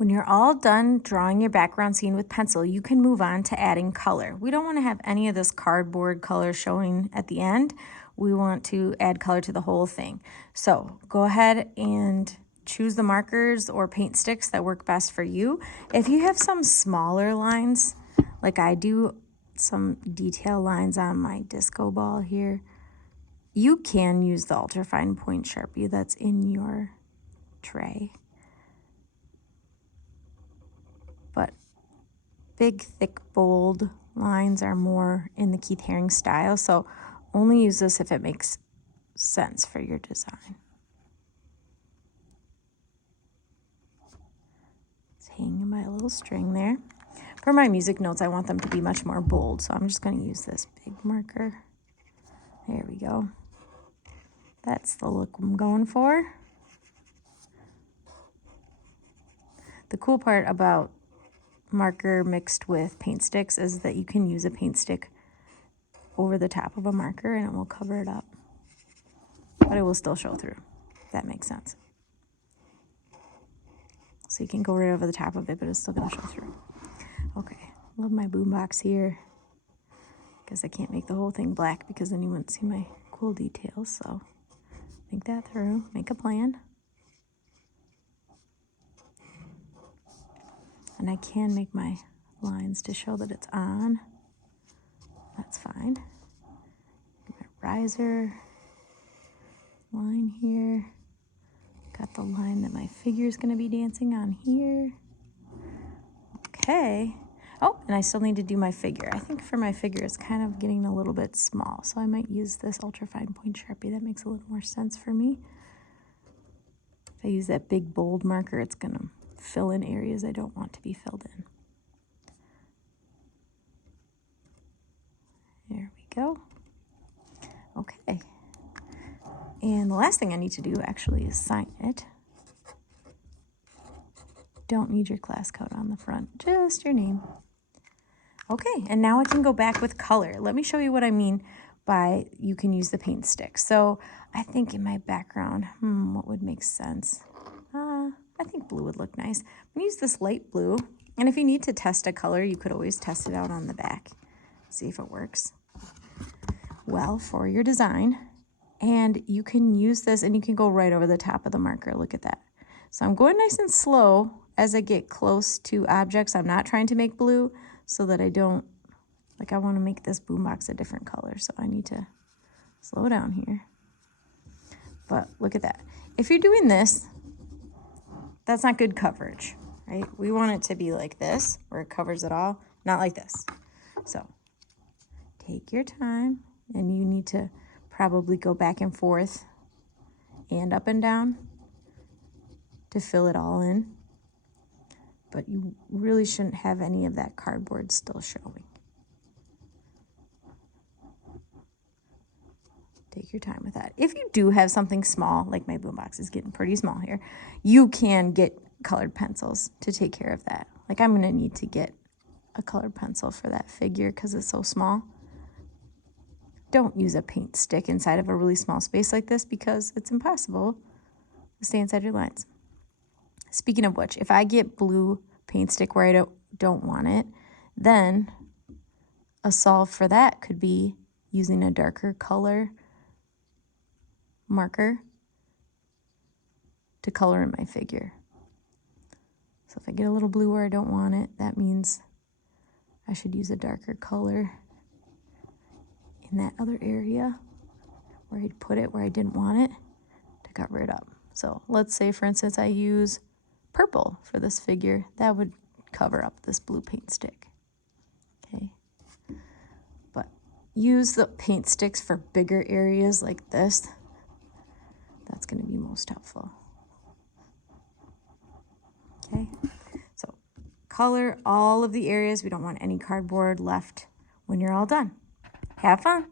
When you're all done drawing your background scene with pencil, you can move on to adding color. We don't want to have any of this cardboard color showing at the end. We want to add color to the whole thing. So go ahead and choose the markers or paint sticks that work best for you. If you have some smaller lines, like I do, some detail lines on my disco ball here, you can use the ultrafine point Sharpie that's in your tray. But big, thick, bold lines are more in the Keith Haring style, so only use this if it makes sense for your design. It's hanging by a little string there. For my music notes, I want them to be much more bold, so I'm just going to use this big marker. There we go. That's the look I'm going for. The cool part about marker mixed with paint sticks is that you can use a paint stick over the top of a marker and it will cover it up, but it will still show through, if that makes sense. So you can go right over the top of it, but it's still going to show through. Okay, love my boombox here. Guess I can't make the whole thing black because then you wouldn't see my cool details, so think that through, make a plan. And I can make my lines to show that it's on. That's fine. My riser line here. Got the line that my figure is going to be dancing on here. Okay. Oh, and I still need to do my figure. I think for my figure it's kind of getting a little bit small, so I might use this ultrafine point Sharpie. That makes a little more sense for me. If I use that big bold marker, it's going to fill in areas I don't want to be filled in. There we go. Okay. And the last thing I need to do actually is sign it. Don't need your class code on the front, just your name. Okay, and now I can go back with color. Let me show you what I mean by you can use the paint stick. So I think in my background, what would make sense? I think blue would look nice. I'm gonna use this light blue, and if you need to test a color, you could always test it out on the back, see if it works well for your design. And you can use this and you can go right over the top of the marker. Look at that. So I'm going nice and slow as I get close to objects. I'm not trying to make blue so that I don't, like I want to make this boombox a different color, so I need to slow down here. But look at that. If you're doing this, that's not good coverage, right? We want it to be like this, where it covers it all, not like this. So take your time, and you need to probably go back and forth and up and down to fill it all in. But you really shouldn't have any of that cardboard still showing. Take your time with that. If you do have something small, like my boombox is getting pretty small here, you can get colored pencils to take care of that. Like I'm gonna need to get a colored pencil for that figure because it's so small. Don't use a paint stick inside of a really small space like this because it's impossible to stay inside your lines. Speaking of which, if I get blue paint stick where I don't want it, then a solve for that could be using a darker color marker to color in my figure. So if I get a little blue where I don't want it, that means I should use a darker color in that other area where I'd put it where I didn't want it to cover it up. So let's say, for instance, I use purple for this figure. That would cover up this blue paint stick. Okay. But use the paint sticks for bigger areas like this. That's going to be most helpful. Okay. So color all of the areas. We don't want any cardboard left when you're all done. Have fun.